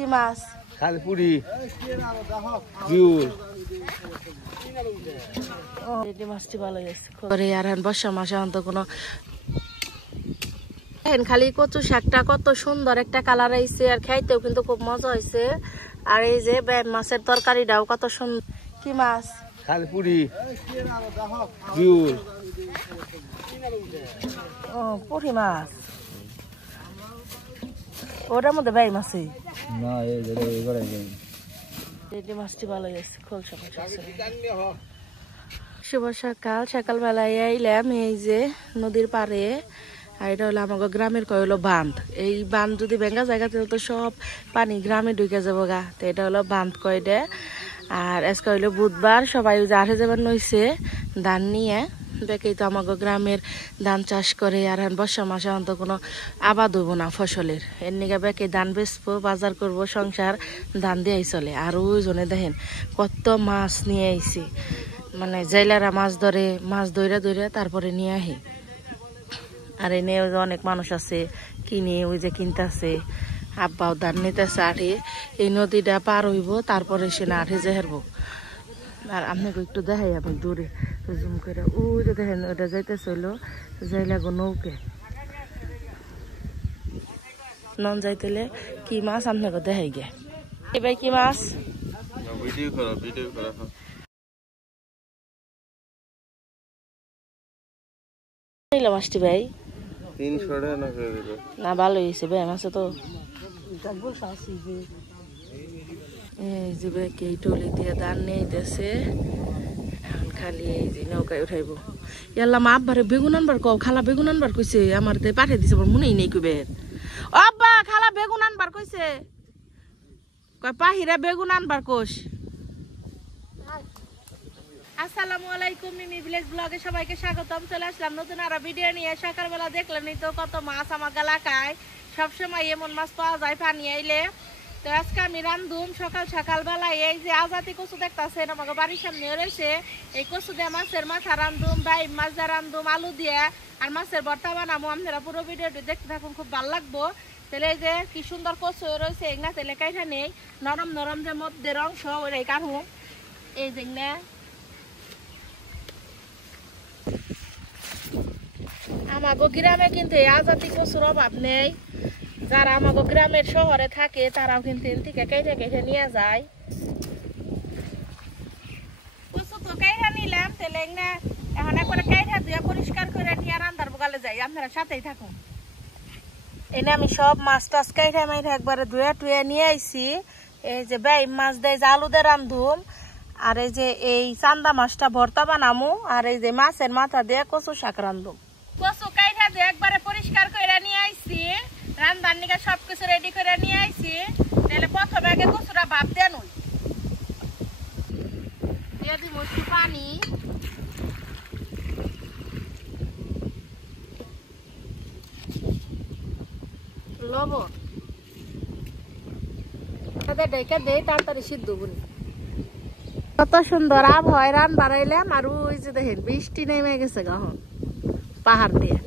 কি মাছ? খালপুরি জিউল এই মাছটি ভালো গেছে আর বর্ষা মাসে অন্ত কোনো খালি কচু শাকটা কত সুন্দর একটা কালার আইছে আর খাইতেও কিন্তু খুব মজা হয়েছে। আর এই যে মাছের তরকারিটাও কত সুন্দর। কি মাছ? খালপুরি জিউল পুঁটি মাছ ওটার মধ্যে বাই মাছই না এই মাছটি ভালো গেছে খোলসা শুভ সকাল সকালবেলায় আইলাম এই যে নদীর পাড়ে। আর এটা হলো আমাকে গ্রামের কয় হলো বাঁধ। এই বাঁধ যদি ভেঙা জায়গা তো সব পানি গ্রামে ঢুকে যাবো গা। তো এটা হলো বাঁধ কয়টা। আর আজকে হইলো বুধবার, সবাই আঠে যাবার নইছে ধান নিয়ে। দেখেই তো আমাকে গ্রামের ধান চাষ করে। আর বর্ষা মাসে অন্ত কোনো আবাদ হইব না ফসলের, এর নিকে বেঁকে ধান বেচবো, বাজার করব, সংসার ধান দিয়েই চলে। আর ওই জনে দেখেন কত মাছ নিয়ে আইছি, মানে জেলারা মাছ ধরে, মাছ ধরে তারপরে নিয়ে আহি। আর এনে ওই যে অনেক মানুষ আছে কিনে, ওই যে কিনতেছে, আব্বাও ধান নিতেছে আঠে। এই নদীটা পার হইব তারপরে সে না আঠে যে হারবো। আর আপনাকে একটু দেখাই আমি দূরে জুম করে, ওই যে দেখেন ওটা যাইতেছে হইলো যাইলাগো নৌকে নন যাইতেলে কি মাছ আপনাকে দেখাই গে। এবার কি মাছ? মাছটি ভাই 300 টাকা না, ভালো হয়েছে ভাই মাছ তো। এই যে এই টলি দিয়ে ধান নিয়েছে, খালি এই যে নৌকায় উঠাইবো। ইয়াল্লা মা আব্বারে বেগুন আনবার কও, খালা বেগুন আনবার কইছে, আমার তো পাঠিয়ে দিছে, আমার মনেই নেই কইবে। আব্বা খালা বেগুন আনবার কইছে, কয় পাহিরা বেগুন আনবার কোষ। আসসালামু আলাইকুম, মিমি ভিলেজ ব্লগে সবাইকে স্বাগতম। চলে আসলাম নতুন আরো ভিডিও নিয়ে। সকালবেলা দেখলেনই তো কত মাছ আমার এলাকায়, সবসময় এমন মাছ পাওয়া যায় পানি আইলে। তো আজকে আমি রান্ধুম সকালবেলায় এই যে আজাতি কচু দেখতেছেন আমাকে বাড়ির সামনে রয়েছে। এই কচু দিয়ে মাছের মাথা রান্ধুম, বাই মাছ দিয়ে রান্ধুম আলু দিয়ে, আর মাছের ভর্তা বানাবো। আপনারা পুরো ভিডিওটি দেখতে থাকুন, খুব ভালো লাগবো। তাহলে এই যে কি সুন্দর কচু রয়েছে, এগুলা তেলে কাইটা নেই, নরম নরম যে মধ্যে অংশ ওই কাটুম। এই যে আমাগো গ্রামে কিন্তু এই আজাতি কচুর অভাব নেই। যারা আমাগো গ্রামের শহরে থাকে তারাও কিন্তু থেকে কেটে কেটে নিয়ে যায়। কচু তো কাইটা নিলাম, তাহলে এখন একবারে কাইটা দিয়ে পরিষ্কার করে নিয়ে রান্নার বগালে যাই। আপনারা সাথেই থাকুন। এনে আমি সব মাছ টাছ কাইটা মাইটা একবারে ধুয়ে টুয়ে নিয়ে আইছি। এই যে বেই মাছ দেয় যে আলু দিয়ে রান্ধুম, আর এই যে এই চান্দা মাছটা ভর্তা বানামু, আর এই যে মাছের মাথা দিয়ে কচু শাক রান্ধুম। কচু কাইটা দিয়ে একবারে পরিষ্কার করে নিয়ে আইছি, রান্নার নিকে সবকিছু রেডি করে নিয়ে আইছি। তাহলে প্রথমে আগে কচুটা ভাপ দিয়ে নই, দিয়ে দিব একটু পানি, লবণ ডেকে দেই, তাড়াতাড়ি সিদ্ধ বলি। কত সুন্দর আবহাওয়ায় রান বাড়াইলাম। আর ওই যে দেখেন বৃষ্টি নেমে গেছে গহন পাহাড় দিয়ে।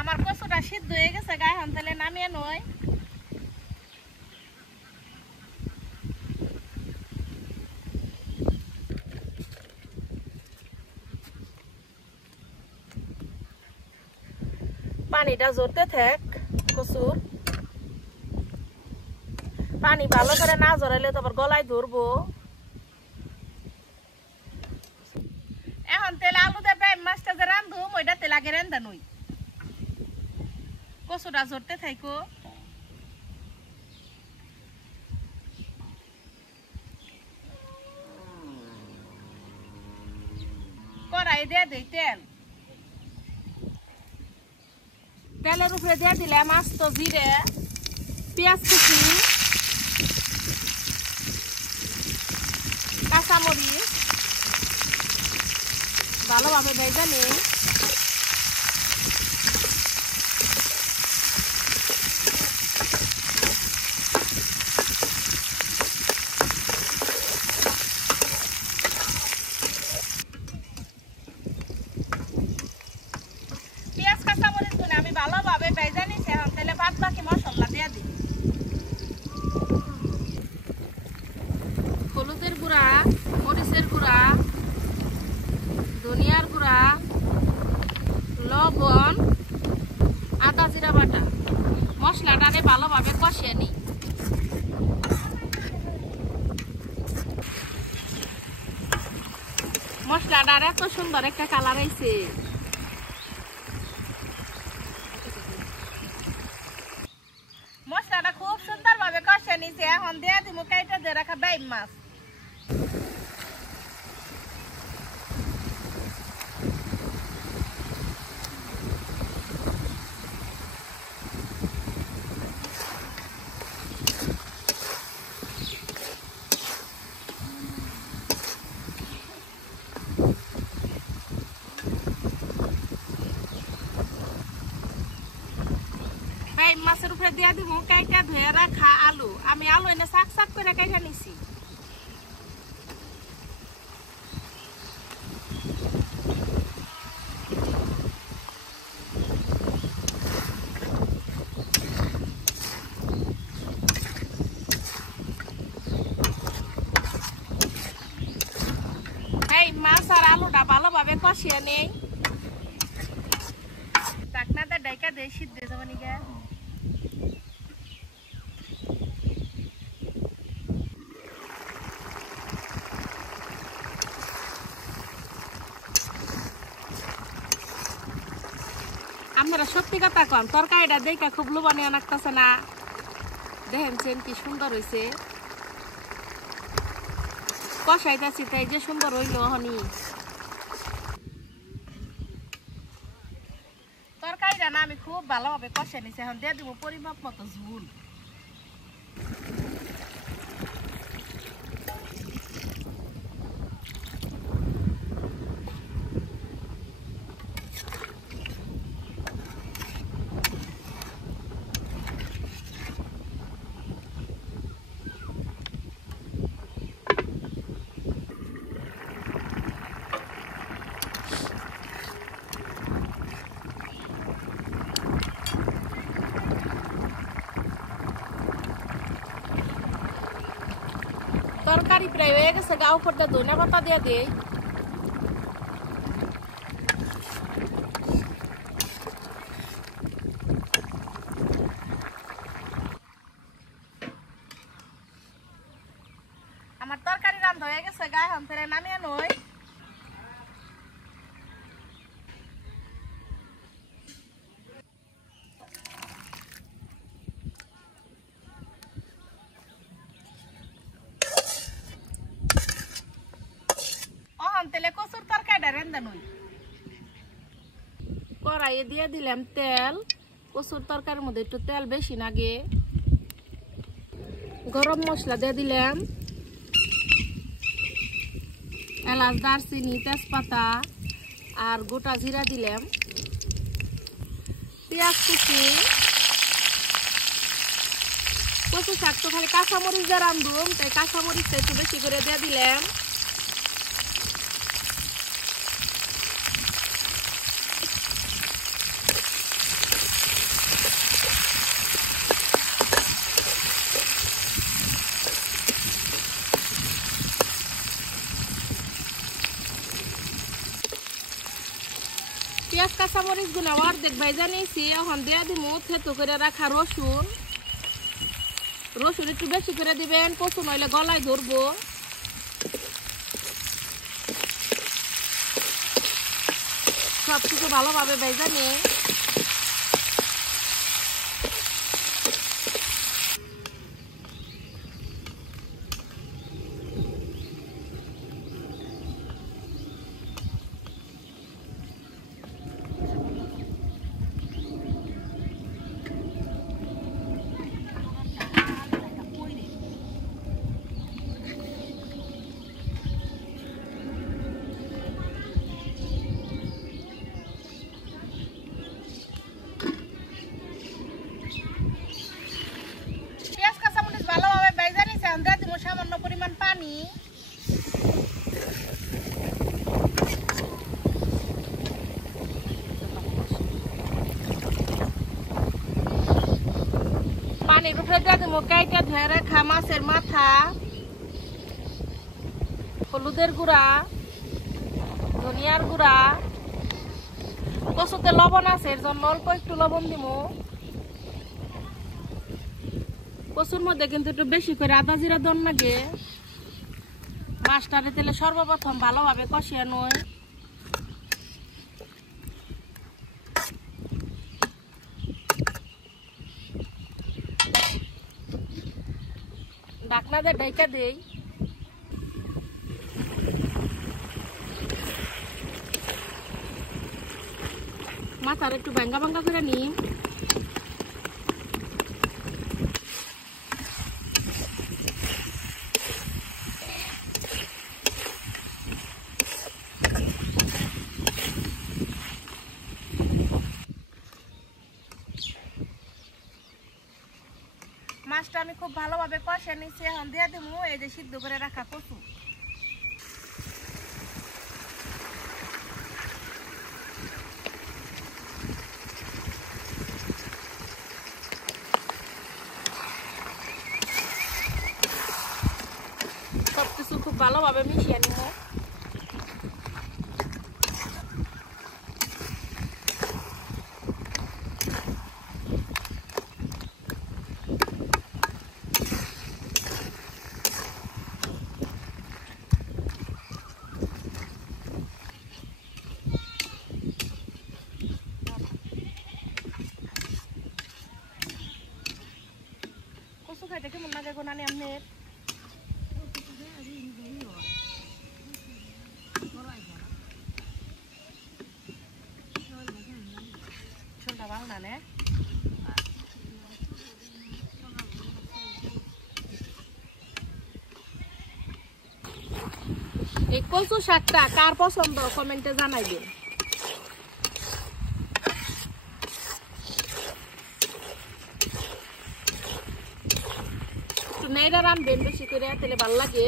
আমার কচুটা সিদ্ধ হয়ে গেছে গায়ে, এখন তাহলে নামিয়ে নয়। পানিটা জড়তে থাক কচুর, পানি ভালো করে না জড়াইলে তো আবার গলায় ধরবো। এখন তেলে আলু দেবে, মাছটা যে রান্ধুম ওইটা তেল আগে রান্ধা নই, কচুটা জড়তে থাকো। কড়াই দিয়ে দেই তেল, তেলের উপরে দিয়ে দিলাম আস্ত জিরে, পেঁয়াজ কুচি, কাঁচামরিচ ভালোভাবে ভেজে নিই। পেঁয়াজ কাঁচামরিচ গুলো আমি ভালোভাবে ভেজে নিছি। এখন তাহলে বাদ বাকি মশলা দিয়ে দিই। হলুদের গুঁড়া, মরিচের গুঁড়া, ধনিয়ার গুঁড়া, লবণ, আদা জিরা বাটা, মশলাটারে ভালোভাবে কষিয়ে নিই। মশলাটার এত সুন্দর একটা কালার হয়েছে। মশলাটা খুব সুন্দর ভাবে কষিয়ে নিছে। এখন দিয়ে দিব কেটে দিয়ে রাখা বাইম মাছ। মাছের উপরে দিয়ে দিব কাইটা ধুয়ে রাখা আলু। আমি আলু এনে শাক শাক করে কাইটা নিছি। এই মাছ আর আলুটা ভালোভাবে কষিয়ে নেই। ঢাকনাটা ঢাকা দিয়ে সিদ্ধ হয়ে যাবে নিগা। আপনারা সত্যি কথা কন, তরকারিটা দেখা খুব লোভনীয় লাগতেছে না? দেখেন কি সুন্দর হয়েছে। কষাইতেছি তাই যে সুন্দর হইল। হনি তরকারিটা না আমি খুব ভালোভাবে কষাই নিছি। এখন দিয়ে দিব পরিমাপ মতো ঝুল। তরকারি প্রায় হয়ে গেছে। গা উপরটা ধনিয়া পাতা দিয়ে দিই। আমার তরকারি রান্না হয়ে গেছে। গা এখন ফেরে নামিয়ে নই। তেলে কচুর তরকারিটা রান্না নই। কড়াইয়ে দিয়ে দিলাম তেল। কচুর তরকারির মধ্যে একটু তেল বেশি লাগে। গরম মশলা দিয়ে দিলাম, এলাচ, দারচিনি, তেজপাতা আর গোটা জিরা দিলাম। পেঁয়াজ কুচি, কচু শাক তো খালি কাঁচামরিচ দিয়ে রান্ধুম, তাই কাঁচামরিচটা একটু বেশি করে দিয়ে দিলাম। পেঁয়াজ কাঁচামরিচ গুলো অর্ধেক ভাজা নিয়েছি। এখন দিয়ে দিব থেতো করে রাখা রসুন। রসুন একটু বেশি করে দিবেন, কচু নইলে গলায় ধরবো। সবকিছু ভালোভাবে ভাজা নিয়ে পরিমাণ পানি। পানির উপরে দিয়ে দেবো কাইটা ধুয়ে রাখা মাছের মাথা, হলুদের গুঁড়া, ধনিয়ার গুঁড়া, কচুতে লবণ আছে এর জন্য অল্প একটু লবণ দিব। কচুর মধ্যে কিন্তু একটু বেশি করে আদা জিরা দন লাগে। মাছটারে তেলে সর্বপ্রথম ভালোভাবে কষিয়ে নয়। ঢাকনা দিয়ে ঢাকা দেই। মাথার একটু ভাঙ্গা ভাঙ্গা করে নিই। মাছটা আমি খুব ভালোভাবে কষে নিচ্ছি। এখন দিয়ে দেবো এই যে সিদ্ধ করে রাখা কচু। সবকিছু খুব ভালোভাবে মিশিয়ে নিব। কচু খাইতে কেমন লাগে গো নানি আপনার? ছোটটা ভালো না নে? এই কচু শাকটা কার পছন্দ কমেন্টে জানাইবেন। একটু নেড়া রানবেন বেশি করে, তাহলে ভালো লাগে।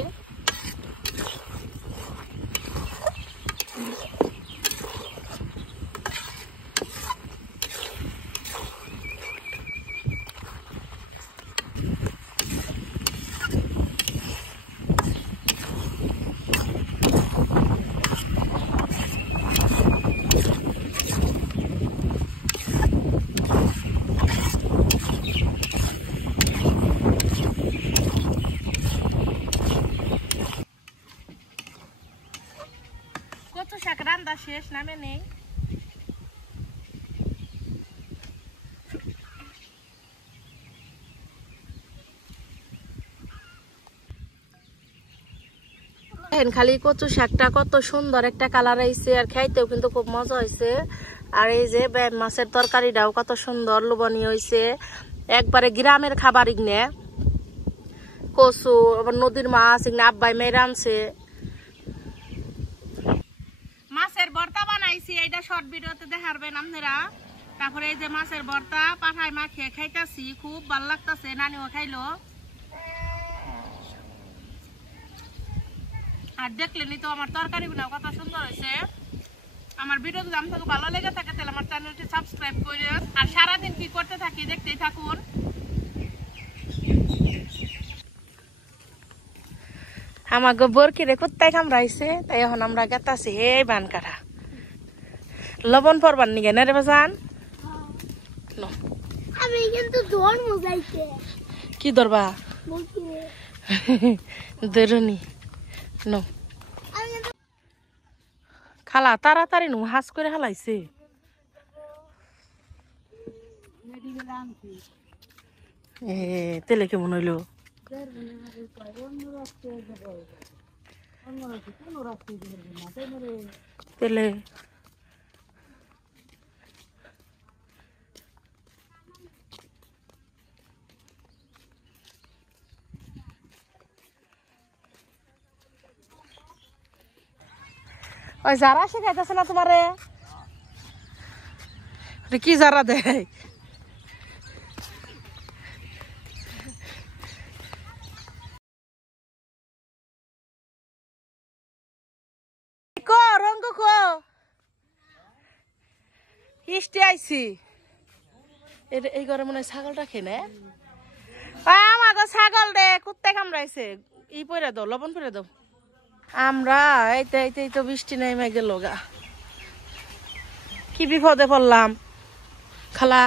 কচু শাক রান্না শেষ, নামে নেই। খালি কচু শাকটা কত সুন্দর একটা কালার আইছে, আর খাইতেও কিন্তু খুব মজা হয়েছে। আর এই যে মাছের তরকারিটাও কত সুন্দর লোভনীয় হয়েছে, একবারে গ্রামের খাবার। ইগনে কচু আবার নদীর মাছ, ইগনে আব্বাই মেয়ে রানছে। মাছের ভর্তা বানাইছি, এইটা শর্ট ভিডিওতে দেখাবেন আপনারা। তারপরে এই যে মাছের ভর্তা পাঠায় মাখিয়ে খাইতাছি, খুব ভালো লাগতাছে। নানিও খাইলো। আর দেখলেনি তো আমার তরকারি গুলো কত সুন্দর হয়েছে। আমার ভিডিও যদি আপনাকে ভালো লেগে থাকে তাহলে আমার চ্যানেলটি সাবস্ক্রাইব করে, আর সারাদিন কি করতে থাকি দেখতেই থাকুন। আমার বরকিরে কুত্তায় কামড়াইছে, তাই এখন আমরা গেতাছি হে বান কাটা। লবণ পরবার নিগে না রে বাজান? আমি কিন্তু ধর্ম যাইতে কি ধরবা? ধরুনি নো খালা তাড়াতাড়ি নু হাস করে হালাইছে। এ তেলে কেমন হইলো? তেলে ওই যারা শিখাইতেছে না তোমারে, কি যারা দেয়? কিস্তি আইছি এই ঘরে মনে হয় ছাগলটা খেনে আমাকে ছাগল দে কুত্তে কামড়াইছে ই পরে দাও লবণ পরে দাও আমরা এই তো বৃষ্টি নেমে গেল গা কি বিপদে পড়লাম খালা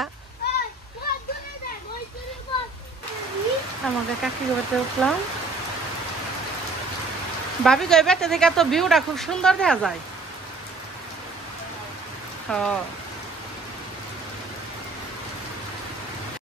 আমাকে কাকি বাড়িতে উঠলাম ভাবি গই বাড়িতে থেকে তো ভিউটা খুব সুন্দর দেখা যায়।